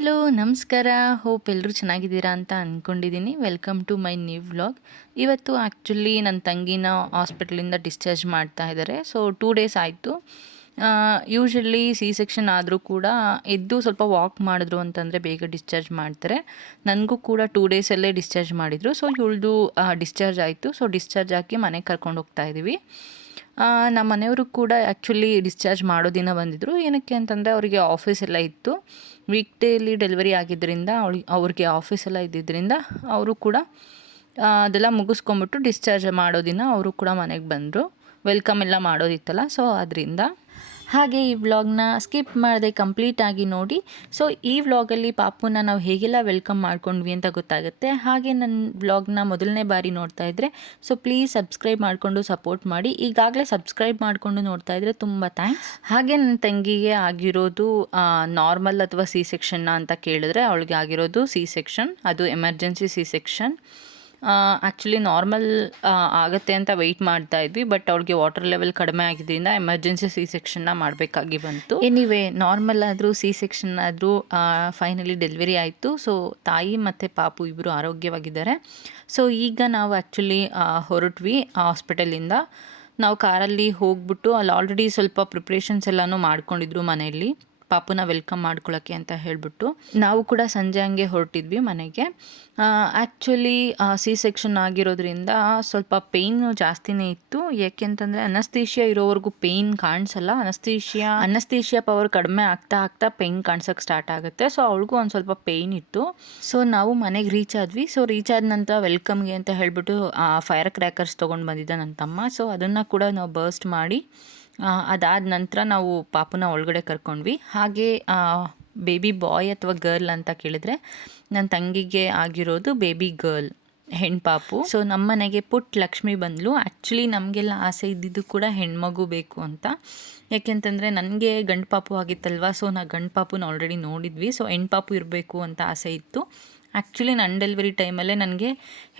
Hello, ನಮಸ್ಕಾರ. Hope ಎಲ್ಲರೂ ಚೆನ್ನಾಗಿದ್ದೀರಾ ಅಂತ ಅಂದ್ಕೊಂಡಿದ್ದೀನಿ welcome to my new vlog ಇವತ್ತು ಆ್ಯಕ್ಚುಲಿ ನನ್ನ ತಂಗಿನ ಹಾಸ್ಪಿಟ್ಲಿಂದ ಡಿಸ್ಚಾರ್ಜ್ ಮಾಡ್ತಾ ಇದ್ದಾರೆ. ಸೊ ಟೂ ಡೇಸ್ ಆಯಿತು. ಯೂಶ್ವಲಿ ಸಿ ಸೆಕ್ಷನ್ ಆದರೂ ಕೂಡ ಎದ್ದು ಸ್ವಲ್ಪ ವಾಕ್ ಮಾಡಿದ್ರು ಅಂತಂದರೆ ಬೇಗ ಡಿಸ್ಚಾರ್ಜ್ ಮಾಡ್ತಾರೆ. ನನಗೂ ಕೂಡ ಟೂ ಡೇಸಲ್ಲೇ ಡಿಸ್ಚಾರ್ಜ್ ಮಾಡಿದರು. ಸೊ ಇವಳ್ದು ಡಿಸ್ಚಾರ್ಜ್ ಆಯಿತು. ಸೊ ಡಿಸ್ಚಾರ್ಜ್ ಹಾಕಿ ಮನೆಗೆ ಕರ್ಕೊಂಡು ಹೋಗ್ತಾ ಇದ್ದೀವಿ ನಮ್ಮ ಮನೆಯವರು ಕೂಡ ಆ್ಯಕ್ಚುಲಿ ಡಿಸ್ಚಾರ್ಜ್ ಮಾಡೋ ದಿನ ಬಂದಿದ್ದರು ಏನಕ್ಕೆ ಅಂತಂದರೆ ಅವರಿಗೆ ಆಫೀಸ್ ಎಲ್ಲ ಇತ್ತು. ವೀಕ್ ಡೇಲಿ ಡೆಲಿವರಿ ಆಗಿದ್ದರಿಂದ ಅವಳಿಗೆ ಅವ್ರಿಗೆ ಆಫೀಸ್ ಎಲ್ಲ ಇದ್ದಿದ್ದರಿಂದ ಅವರು ಕೂಡ ಅದೆಲ್ಲ ಮುಗಿಸ್ಕೊಂಬಿಟ್ಟು ಡಿಸ್ಚಾರ್ಜ್ ಮಾಡೋ ದಿನ ಅವರು ಕೂಡ ಮನೆಗೆ ಬಂದರು. ವೆಲ್ಕಮ್ ಎಲ್ಲ ಮಾಡೋದಿತ್ತಲ್ಲ ಸೊ ಅದರಿಂದ ಹಾಗೆ ಈ ವ್ಲಾಗ್ನ ಸ್ಕಿಪ್ ಮಾಡದೆ ಕಂಪ್ಲೀಟಾಗಿ ನೋಡಿ. ಸೊ ಈ ವ್ಲಾಗಲ್ಲಿ ಪಾಪುನ ನಾವು ಹೇಗೆಲ್ಲ ವೆಲ್ಕಮ್ ಮಾಡ್ಕೊಂಡ್ವಿ ಅಂತ ಗೊತ್ತಾಗುತ್ತೆ. ಹಾಗೆ ನನ್ನ ವ್ಲಾಗ್ನ ಮೊದಲನೇ ಬಾರಿ ನೋಡ್ತಾ ಇದ್ದರೆ ಸೊ ಪ್ಲೀಸ್ ಸಬ್ಸ್ಕ್ರೈಬ್ ಮಾಡಿಕೊಂಡು ಸಪೋರ್ಟ್ ಮಾಡಿ. ಈಗಾಗಲೇ ಸಬ್ಸ್ಕ್ರೈಬ್ ಮಾಡಿಕೊಂಡು ನೋಡ್ತಾ ಇದ್ದರೆ ತುಂಬ ಥ್ಯಾಂಕ್ಸ್ ಹಾಗೆ ನನ್ನ ತಂಗಿಗೆ ಆಗಿರೋದು ನಾರ್ಮಲ್ ಅಥವಾ ಸಿ ಸೆಕ್ಷನ್ನ ಅಂತ ಕೇಳಿದ್ರೆ, ಅವಳಿಗೆ ಆಗಿರೋದು ಸಿ ಸೆಕ್ಷನ್ ಅದು emergency C section actually normal ಆಗುತ್ತೆ ಅಂತ ವೆಯ್ಟ್ ಮಾಡ್ತಾ ಇದ್ವಿ ಬಟ್ ಅವಳಿಗೆ ವಾಟರ್ ಲೆವೆಲ್ ಕಡಿಮೆ ಆಗಿದ್ದರಿಂದ ಎಮರ್ಜೆನ್ಸಿ ಸಿ ಸೆಕ್ಷನ್ನ ಮಾಡಬೇಕಾಗಿ ಬಂತು. ಎನಿವೇ ನಾರ್ಮಲ್ ಆದರೂ ಸಿ ಸೆಕ್ಷನ್ ಆದರೂ ಫೈನಲಿ ಡೆಲಿವರಿ ಆಯಿತು. ಸೊ ತಾಯಿ ಮತ್ತು ಪಾಪು ಇಬ್ಬರು ಆರೋಗ್ಯವಾಗಿದ್ದಾರೆ. ಸೊ ಈಗ ನಾವು ಆ್ಯಕ್ಚುಲಿ ಹೊರಟ್ವಿ ಹಾಸ್ಪಿಟಲಿಂದ ನಾವು ಕಾರಲ್ಲಿ ಹೋಗ್ಬಿಟ್ಟು ಅಲ್ಲಿ ಆಲ್ರೆಡಿ ಸ್ವಲ್ಪ ಪ್ರಿಪ್ರೇಷನ್ಸ್ ಎಲ್ಲನೂ ಮಾಡ್ಕೊಂಡಿದ್ರು ಮನೆಯಲ್ಲಿ. ಪಾಪುನ ವೆಲ್ಕಮ್ ಮಾಡ್ಕೊಳ್ಳೋಕ್ಕೆ ಅಂತ ಹೇಳಿಬಿಟ್ಟು ನಾವು ಕೂಡ ಸಂಜೆ ಹಂಗೆ ಹೊರಟಿದ್ವಿ ಮನೆಗೆ. ಆ್ಯಕ್ಚುಲಿ ಸಿ ಸೆಕ್ಷನ್ ಆಗಿರೋದ್ರಿಂದ ಸ್ವಲ್ಪ ಪೇಯ್ನು ಜಾಸ್ತಿನೇ ಇತ್ತು. ಯಾಕೆಂತಂದರೆ ಅನಸ್ತೀಷಿಯಾ ಇರೋವರೆಗೂ ಪೇಯ್ನ್ ಕಾಣಿಸಲ್ಲ. ಅನಸ್ತೀಷಿಯಾ ಅನಸ್ತೇಷಿಯಾ ಪವರ್ ಕಡಿಮೆ ಆಗ್ತಾ ಆಗ್ತಾ ಪೇಯ್ನ್ ಕಾಣಿಸೋಕೆ ಸ್ಟಾರ್ಟ್ ಆಗುತ್ತೆ. ಸೊ ಅವಳಿಗೂ ಒಂದು ಸ್ವಲ್ಪ ಪೇಯ್ನ್ ಇತ್ತು. ಸೊ ನಾವು ಮನೆಗೆ ರೀಚ್ ಆದ್ವಿ. ಸೊ ರೀಚ್ ಆದ ನಂತರ ವೆಲ್ಕಮ್ಗೆ ಅಂತ ಹೇಳಿಬಿಟ್ಟು ಫೈರ್ ಕ್ರ್ಯಾಕರ್ಸ್ ತೊಗೊಂಡು ಬಂದಿದ್ದ ನನ್ನ ತಮ್ಮ. ಸೊ ಅದನ್ನು ಕೂಡ ನಾವು ಬರ್ಸ್ಟ್ ಮಾಡಿ ಅದಾದ ನಂತರ ನಾವು ಪಾಪುನ ಒಳಗಡೆ ಕರ್ಕೊಂಡ್ವಿ. ಹಾಗೆ ಬೇಬಿ ಬಾಯ್ ಅಥವಾ ಗರ್ಲ್ ಅಂತ ಕೇಳಿದ್ರೆ ನನ್ನ ತಂಗಿಗೆ ಆಗಿರೋದು ಬೇಬಿ ಗರ್ಲ್ ಹೆಣ್ಪಾಪು ಸೊ ನಮ್ಮ ಮನೆಗೆ ಪುಟ್ ಲಕ್ಷ್ಮಿ ಬಂದ್ಲು. ಆ್ಯಕ್ಚುಲಿ ನಮಗೆಲ್ಲ ಆಸೆ ಇದ್ದಿದ್ದು ಕೂಡ ಹೆಣ್ಮಗು ಬೇಕು ಅಂತ. ಯಾಕೆಂತಂದರೆ ನನಗೆ ಗಂಡು ಪಾಪು ಆಗಿತ್ತಲ್ವ? ಸೊ ನಾ ಗಂಡು ಪಾಪುನ ಆಲ್ರೆಡಿ ನೋಡಿದ್ವಿ. ಸೊ ಹೆಣ್ಪಾಪು ಇರಬೇಕು ಅಂತ ಆಸೆ ಇತ್ತು. ಆ್ಯಕ್ಚುಲಿ ನನ್ನ ಡೆಲಿವರಿ ಟೈಮಲ್ಲೇ ನನಗೆ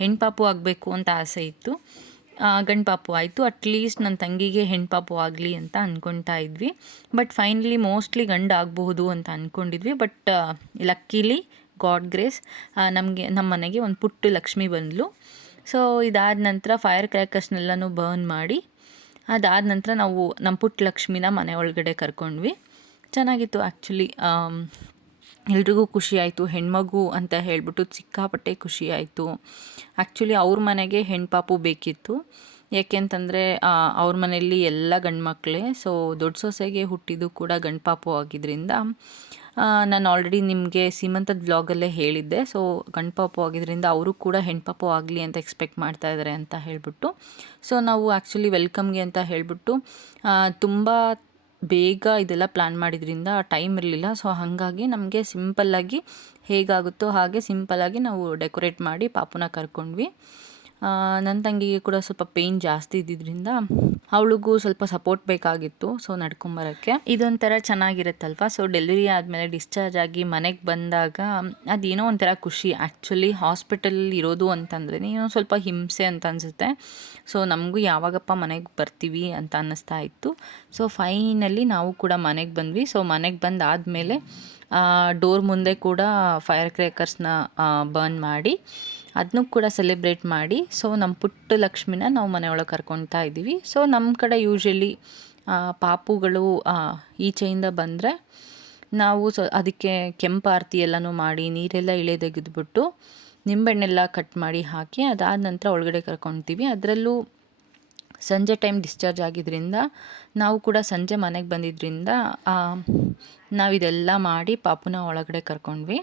ಹೆಣ್ಪಾಪು ಆಗಬೇಕು ಅಂತ ಆಸೆ ಇತ್ತು. ಗಂಡು ಪಾಪು ಆಯಿತು. ಅಟ್ಲೀಸ್ಟ್ ನನ್ನ ತಂಗಿಗೆ ಹೆಣ್ಣು ಪಾಪು ಆಗಲಿ ಅಂತ ಅಂದ್ಕೊತಾ ಇದ್ವಿ. ಬಟ್ ಫೈನಲಿ ಮೋಸ್ಟ್ಲಿ ಗಂಡು ಆಗಬಹುದು ಅಂತ ಅಂದ್ಕೊಂಡಿದ್ವಿ ಬಟ್ ಲಕ್ಕಿಲಿ ಗಾಡ್ ಗ್ರೇಸ್ ನಮಗೆ ನಮ್ಮ ಮನೆಗೆ ಒಂದು ಪುಟ್ಟು ಲಕ್ಷ್ಮಿ ಬಂದಳು ಸೊ ಇದಾದ ನಂತರ ಫೈರ್ ಕ್ರ್ಯಾಕರ್ಸ್ನೆಲ್ಲನೂ ಬರ್ನ್ ಮಾಡಿ, ಅದಾದ ನಂತರ ನಾವು ನಮ್ಮ ಪುಟ್ಟ ಲಕ್ಷ್ಮಿನ ಮನೆ ಒಳಗಡೆ ಕರ್ಕೊಂಡ್ವಿ. ಚೆನ್ನಾಗಿತ್ತು ಆ್ಯಕ್ಚುಲಿ ಎಲ್ರಿಗೂ ಖುಷಿಯಾಯಿತು. ಹೆಣ್ಮಗು ಅಂತ ಹೇಳಿಬಿಟ್ಟು ಸಿಕ್ಕಾಪಟ್ಟೆ ಖುಷಿಯಾಯಿತು. ಆ್ಯಕ್ಚುಲಿ ಅವ್ರ ಮನೆಗೆ ಹೆಣ್ಪಾಪು ಬೇಕಿತ್ತು. ಯಾಕೆಂತಂದರೆ ಅವ್ರ ಮನೆಯಲ್ಲಿ ಎಲ್ಲ ಗಂಡು ಮಕ್ಕಳೇ ಸೊ ದೊಡ್ಡ ಸೊಸೆಗೆ ಹುಟ್ಟಿದ್ದು ಕೂಡ ಗಂಡು ಪಾಪು ಆಗಿದ್ದರಿಂದ ನಾನು ಆಲ್ರೆಡಿ ನಿಮಗೆ ಸೀಮಂತದ ವ್ಲಾಗಲ್ಲೇ ಹೇಳಿದ್ದೆ. ಸೊ ಗಂಡು ಪಾಪು ಆಗಿದ್ದರಿಂದ ಅವರು ಕೂಡ ಹೆಣ್ಪಾಪು ಆಗಲಿ ಅಂತ ಎಕ್ಸ್ಪೆಕ್ಟ್ ಮಾಡ್ತಾ ಇದ್ದಾರೆ ಅಂತ ಹೇಳಿಬಿಟ್ಟು. ಸೊ ನಾವು ಆ್ಯಕ್ಚುಲಿ ವೆಲ್ಕಮ್ಗೆ ಅಂತ ಹೇಳಿಬಿಟ್ಟು ತುಂಬ ಬೇಗ ಇದೆಲ್ಲ ಪ್ಲ್ಯಾನ್ ಮಾಡಿದ್ರಿಂದ ಟೈಮ್ ಇರಲಿಲ್ಲ. ಸೊ ಹಾಗಾಗಿ ನಮಗೆ ಸಿಂಪಲ್ಲಾಗಿ ಹೇಗಾಗುತ್ತೋ ಹಾಗೆ ಸಿಂಪಲ್ಲಾಗಿ ನಾವು ಡೆಕೋರೇಟ್ ಮಾಡಿ ಪಾಪುನ ಕರ್ಕೊಂಡ್ವಿ. ನನ್ನ ತಂಗಿಗೆ ಕೂಡ ಸ್ವಲ್ಪ ಪೇಯ್ನ್ ಜಾಸ್ತಿ ಇದ್ದಿದ್ದರಿಂದ ಅವಳಿಗೂ ಸ್ವಲ್ಪ ಸಪೋರ್ಟ್ ಬೇಕಾಗಿತ್ತು ಸೊ ನಡ್ಕೊಂಬರೋಕ್ಕೆ. ಇದೊಂಥರ ಚೆನ್ನಾಗಿರುತ್ತಲ್ವ? ಸೊ ಡೆಲಿವರಿ ಆದಮೇಲೆ ಡಿಸ್ಚಾರ್ಜ್ ಆಗಿ ಮನೆಗೆ ಬಂದಾಗ ಅದೇನೋ ಒಂಥರ ಖುಷಿ. ಆ್ಯಕ್ಚುಲಿ ಹಾಸ್ಪಿಟಲ್ ಇರೋದು ಅಂತಂದ್ರೆ ಏನೋ ಸ್ವಲ್ಪ ಹಿಂಸೆ ಅಂತ ಅನಿಸುತ್ತೆ. ಸೊ ನಮಗೂ ಯಾವಾಗಪ್ಪ ಮನೆಗೆ ಬರ್ತೀವಿ ಅಂತ ಅನ್ನಿಸ್ತಾ ಇತ್ತು. ಸೊ ಫೈನಲಿ ನಾವು ಕೂಡ ಮನೆಗೆ ಬಂದ್ವಿ. ಸೊ ಮನೆಗೆ ಬಂದಾದಮೇಲೆ ಡೋರ್ ಮುಂದೆ ಕೂಡ ಫೈರ್ ಕ್ರ್ಯಾಕರ್ಸ್ನ ಬರ್ನ್ ಮಾಡಿ ಅದನ್ನೂ ಕೂಡ ಸೆಲೆಬ್ರೇಟ್ ಮಾಡಿ. ಸೊ ನಮ್ಮ ಪುಟ್ಟ ಲಕ್ಷ್ಮಿನ ನಾವು ಮನೆಯೊಳಗೆ ಕರ್ಕೊತಾ ಇದ್ದೀವಿ. ಸೊ ನಮ್ಮ ಕಡೆ ಯೂಶ್ವಲಿ ಪಾಪುಗಳು ಈಚೆಯಿಂದ ಬಂದರೆ ನಾವು ಸೊ, ಅದಕ್ಕೆ ಕೆಂಪು ಆರತಿ ಎಲ್ಲನೂ ಮಾಡಿ, ನೀರೆಲ್ಲ ಇಳೆ ತೆಗೆದುಬಿಟ್ಟು ನಿಂಬೆಹಣ್ಣೆಲ್ಲ ಕಟ್ ಮಾಡಿ ಹಾಕಿ ಅದಾದ ನಂತರ ಒಳಗಡೆ ಕರ್ಕೊತೀವಿ. ಅದರಲ್ಲೂ ಸಂಜೆ ಟೈಮ್ ಡಿಸ್ಚಾರ್ಜ್ ಆಗಿದ್ದರಿಂದ ನಾವು ಕೂಡ ಸಂಜೆ ಮನೆಗೆ ಬಂದಿದ್ದರಿಂದ ನಾವಿದೆಲ್ಲ ಮಾಡಿ ಪಾಪುನ ಒಳಗಡೆ ಕರ್ಕೊಂಡ್ವಿ.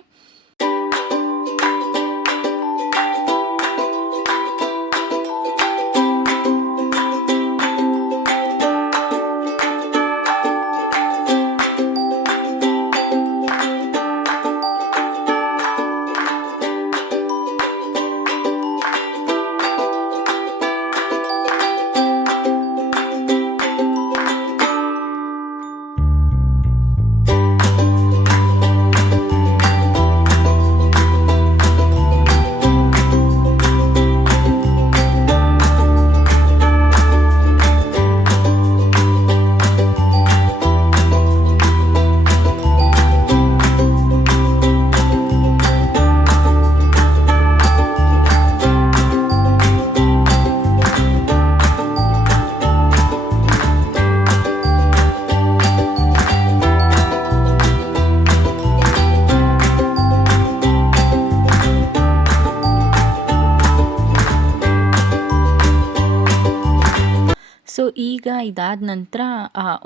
ಇದಾದ ನಂತರ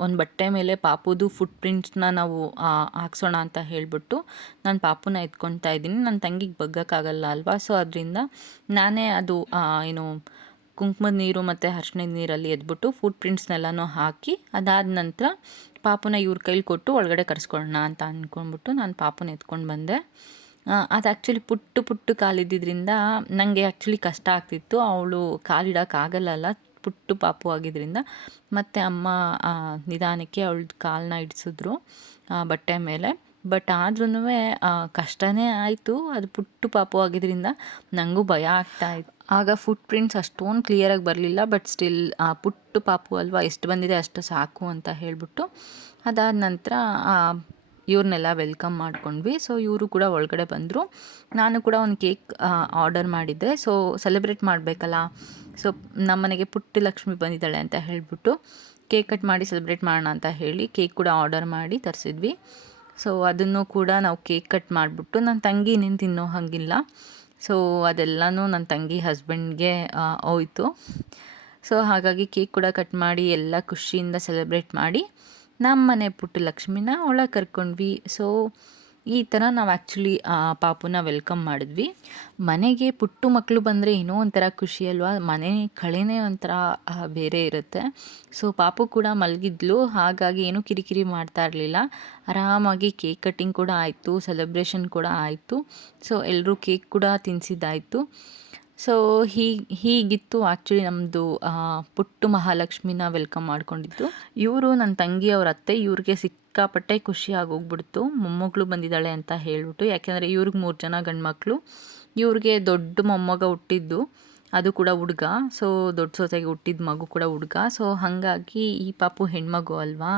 ಒಂದು ಬಟ್ಟೆ ಮೇಲೆ ಪಾಪುದು ಫುಟ್ ಪ್ರಿಂಟ್ಸ್ನ ನಾವು ಹಾಕ್ಸೋಣ ಅಂತ ಹೇಳಿಬಿಟ್ಟು ನಾನು ಪಾಪುನ ಎತ್ಕೊತಾ ಇದ್ದೀನಿ. ನನ್ನ ತಂಗಿಗೆ ಬಗ್ಗಕ್ಕಾಗಲ್ಲ ಅಲ್ವಾ? ಸೊ ಅದರಿಂದ ನಾನೇ ಅದು ಏನು ಕುಂಕುಮದ ನೀರು ಮತ್ತು ಅರ್ಶಿಣದ ನೀರಲ್ಲಿ ಎದ್ಬಿಟ್ಟು ಫುಟ್ ಪ್ರಿಂಟ್ಸ್ನೆಲ್ಲನೂ ಹಾಕಿ, ಅದಾದ ನಂತರ ಪಾಪುನ ಇವ್ರ ಕೈಲಿ ಕೊಟ್ಟು ಒಳಗಡೆ ಕರೆಸ್ಕೊಳ್ಳೋಣ ಅಂತ ಅಂದ್ಕೊಂಡ್ಬಿಟ್ಟು ನಾನು ಪಾಪುನ ಎತ್ಕೊಂಡು ಬಂದೆ. ಅದು ಆ್ಯಕ್ಚುಲಿ ಪುಟ್ಟು ಪುಟ್ಟು ಕಾಲಿದ್ದಿದ್ರಿಂದ ನನಗೆ ಆ್ಯಕ್ಚುಲಿ ಕಷ್ಟ ಆಗ್ತಿತ್ತು. ಅವಳು ಕಾಲಿಡೋಕ್ಕಾಗಲ್ಲಲ್ಲ ಪುಟ್ಟು ಪಾಪು ಆಗಿದ್ದರಿಂದ ಮತ್ತು ಅಮ್ಮ ನಿಧಾನಕ್ಕೆ ಅವಳ ಕಾಲನ್ನ ಇಡಿಸಿದ್ರು ಬಟ್ಟೆ ಮೇಲೆ. ಬಟ್ ಆದ್ರೂ ಕಷ್ಟನೇ ಆಯಿತು. ಅದು ಪುಟ್ಟು ಪಾಪು ಆಗಿದ್ದರಿಂದ ನನಗೂ ಭಯ ಆಗ್ತಾ ಇತ್ತು. ಆಗ ಫುಟ್ ಪ್ರಿಂಟ್ಸ್ ಅಷ್ಟೊಂದು ಕ್ಲಿಯರಾಗಿ ಬರಲಿಲ್ಲ. ಬಟ್ ಸ್ಟಿಲ್ ಪುಟ್ಟು ಪಾಪು ಅಲ್ವಾ, ಎಷ್ಟು ಬಂದಿದೆ ಅಷ್ಟು ಸಾಕು ಅಂತ ಹೇಳಿಬಿಟ್ಟು ಅದಾದ ನಂತರ ಇವ್ರನ್ನೆಲ್ಲ ವೆಲ್ಕಮ್ ಮಾಡ್ಕೊಂಡ್ವಿ. ಸೊ ಇವರು ಕೂಡ ಒಳಗಡೆ ಬಂದರು. ನಾನು ಕೂಡ ಒಂದು ಕೇಕ್ ಆರ್ಡರ್ ಮಾಡಿದ್ದೆ. ಸೊ ಸೆಲೆಬ್ರೇಟ್ ಮಾಡಬೇಕಲ್ಲ? ಸೊ ನಮ್ಮನೆಗೆ ಪುಟ್ಟ ಲಕ್ಷ್ಮಿ ಬಂದಿದ್ದಾಳೆ ಅಂತ ಹೇಳಿಬಿಟ್ಟು ಕೇಕ್ ಕಟ್ ಮಾಡಿ ಸೆಲೆಬ್ರೇಟ್ ಮಾಡೋಣ ಅಂತ ಹೇಳಿ ಕೇಕ್ ಕೂಡ ಆರ್ಡರ್ ಮಾಡಿ ತರಿಸಿದ್ವಿ. ಸೊ ಅದನ್ನು ಕೂಡ ನಾವು ಕೇಕ್ ಕಟ್ ಮಾಡಿಬಿಟ್ಟು ನನ್ನ ತಂಗಿ ಇನ್ನೇನು ತಿನ್ನೋ ಹಾಗಿಲ್ಲ. ಸೊ ಅದೆಲ್ಲನೂ ನನ್ನ ತಂಗಿ ಹಸ್ಬೆಂಡ್ಗೆ ಹೋಯಿತು. ಸೊ ಹಾಗಾಗಿ ಕೇಕ್ ಕೂಡ ಕಟ್ ಮಾಡಿ ಎಲ್ಲ ಖುಷಿಯಿಂದ ಸೆಲೆಬ್ರೇಟ್ ಮಾಡಿ ನಮ್ಮ ಮನೆ ಪುಟ್ಟ ಲಕ್ಷ್ಮಿನ ಒಳಗೆ ಕರ್ಕೊಂಡ್ವಿ. ಸೊ ಈ ಥರ ನಾವು ಆ್ಯಕ್ಚುಲಿ ಪಾಪುನ ವೆಲ್ಕಮ್ ಮಾಡಿದ್ವಿ. ಮನೆಗೆ ಪುಟ್ಟು ಮಕ್ಕಳು ಬಂದರೆ ಏನೋ ಒಂಥರ ಖುಷಿ ಅಲ್ವಾ? ಮನೆ ಕಳೆನೇ ಒಂಥರ ಬೇರೆ ಇರುತ್ತೆ. ಸೊ ಪಾಪು ಕೂಡ ಮಲಗಿದ್ಲು. ಹಾಗಾಗಿ ಏನೂ ಕಿರಿಕಿರಿ ಮಾಡ್ತಾ ಇರಲಿಲ್ಲ. ಆರಾಮಾಗಿ ಕೇಕ್ ಕಟ್ಟಿಂಗ್ ಕೂಡ ಆಯಿತು ಸೆಲೆಬ್ರೇಷನ್ ಕೂಡ ಆಯಿತು. ಸೊ ಎಲ್ಲರೂ ಕೇಕ್ ಕೂಡ ತಿನ್ನಿಸಿದ್ದಾಯಿತು ಸೊ ಹೀಗೆ ಹೀಗಿತ್ತು ಆ್ಯಕ್ಚುಲಿ ನಮ್ಮದು ಪುಟ್ಟು ಮಹಾಲಕ್ಷ್ಮಿನ ವೆಲ್ಕಮ್ ಮಾಡ್ಕೊಂಡಿದ್ದು. ಇವರು ನನ್ನ ತಂಗಿ ಅವ್ರ ಅತ್ತೆ, ಇವ್ರಿಗೆ ಸಿಕ್ಕಾಪಟ್ಟೆ ಖುಷಿ ಆಗೋಗ್ಬಿಡ್ತು. ಮೊಮ್ಮಗಳು ಬಂದಿದ್ದಾಳೆ ಅಂತ ಹೇಳ್ಬಿಟ್ಟು, ಯಾಕೆಂದರೆ ಇವ್ರಿಗೆ ಮೂರು ಜನ ಗಂಡ್ಮಕ್ಳು. ಇವ್ರಿಗೆ ದೊಡ್ಡ ಮೊಮ್ಮಗ ಹುಟ್ಟಿದ್ದು, ಅದು ಕೂಡ ಹುಡುಗ. ಸೊ ದೊಡ್ಡ ಸೊಸೆಗೆ ಹುಟ್ಟಿದ ಮಗು ಕೂಡ ಹುಡುಗ. ಸೊ ಹಾಗಾಗಿ ಈ ಪಾಪು ಹೆಣ್ಮಗು ಅಲ್ವಾ?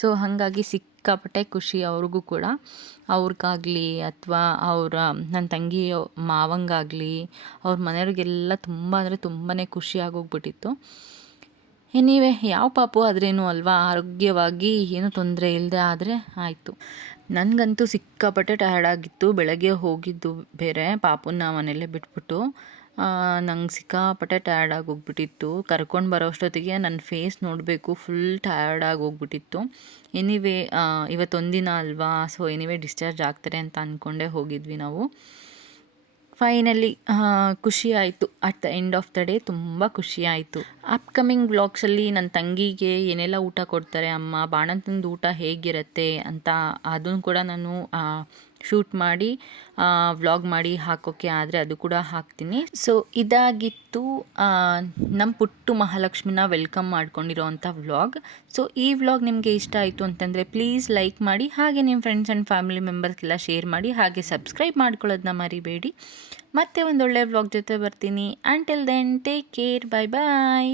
ಸೊ ಹಾಗಾಗಿ ಸಿಕ್ಕಾಪಟ್ಟೆ ಖುಷಿ ಅವ್ರಿಗೂ ಕೂಡ. ಅವ್ರಿಗಾಗಲಿ ಅಥವಾ ಅವರ ನನ್ನ ತಂಗಿ ಮಾವಂಗಾಗಲಿ, ಅವ್ರ ಮನೆಯವ್ರಿಗೆಲ್ಲ ತುಂಬ ಅಂದರೆ ತುಂಬಾ ಖುಷಿ ಆಗೋಗ್ಬಿಟ್ಟಿತ್ತು. ಎನಿವೆ ಯಾವ ಪಾಪು ಆದ್ರೇನು ಅಲ್ವಾ? ಆರೋಗ್ಯವಾಗಿ ಏನೂ ತೊಂದರೆ ಇಲ್ಲದೆ ಆದರೆ ಆಯಿತು. ನನಗಂತೂ ಸಿಕ್ಕಾಪಟ್ಟೆ ಟಯರ್ಡ್ ಆಗಿತ್ತು. ಬೆಳಗ್ಗೆ ಹೋಗಿದ್ದು ಬೇರೆ ಪಾಪುನ ಮನೆಯಲ್ಲೇ ಬಿಟ್ಬಿಟ್ಟು. ನಂಗೆ ಸಿಕ್ಕಾಪಟ್ಟೆ ಟಯರ್ಡ್ ಹೋಗ್ಬಿಟ್ಟಿತ್ತು ಕರ್ಕೊಂಡು ಬರೋ ಅಷ್ಟೊತ್ತಿಗೆ ನನ್ನ ಫೇಸ್ ನೋಡಬೇಕು ಫುಲ್ ಟಯರ್ಡ್ ಆಗಿ ಹೋಗ್ಬಿಟ್ಟಿತ್ತು ಎನಿವೆ ಇವತ್ತೊಂದಿನ ಅಲ್ವಾ? ಸೊ ಎನಿವೇ ಡಿಸ್ಚಾರ್ಜ್ ಆಗ್ತಾರೆ ಅಂತ ಅಂದ್ಕೊಂಡೇ ಹೋಗಿದ್ವಿ ನಾವು. ಫೈನಲಿ ಖುಷಿ ಆಯಿತು at the end of the day ತುಂಬ ಖುಷಿ ಆಯಿತು ಅಪ್ಕಮಿಂಗ್ ಬ್ಲಾಗ್ಸಲ್ಲಿ ನನ್ನ ತಂಗಿಗೆ ಏನೆಲ್ಲ ಊಟ ಕೊಡ್ತಾರೆ, ಅಮ್ಮ ಬಾಣಂತನದ ಊಟ ಹೇಗಿರುತ್ತೆ ಅಂತ, ಅದನ್ನು ಕೂಡ ನಾನು ಶೂಟ್ ಮಾಡಿ ವ್ಲಾಗ್ ಮಾಡಿ ಹಾಕೋಕ್ಕೆ ಆದರೆ ಅದು ಕೂಡ ಹಾಕ್ತೀನಿ. ಸೊ ಇದಾಗಿತ್ತು ನಮ್ಮ ಪುಟ್ಟು ಮಹಾಲಕ್ಷ್ಮಿನ ವೆಲ್ಕಮ್ ಮಾಡ್ಕೊಂಡಿರೋವಂಥ ವ್ಲಾಗ್. ಸೊ ಈ ವ್ಲಾಗ್ ನಿಮಗೆ ಇಷ್ಟ ಆಯಿತು ಅಂತಂದರೆ ಪ್ಲೀಸ್ ಲೈಕ್ ಮಾಡಿ, ಹಾಗೆ ನಿಮ್ಮ ಫ್ರೆಂಡ್ಸ್ ಆ್ಯಂಡ್ ಫ್ಯಾಮಿಲಿ ಮೆಂಬರ್ಸ್ಗೆಲ್ಲ ಶೇರ್ ಮಾಡಿ, ಹಾಗೆ ಸಬ್ಸ್ಕ್ರೈಬ್ ಮಾಡ್ಕೊಳ್ಳೋದನ್ನ ಮರಿಬೇಡಿ. ಮತ್ತೆ ಒಂದೊಳ್ಳೆ ವ್ಲಾಗ್ ಜೊತೆ ಬರ್ತೀನಿ. And till then take care bye bye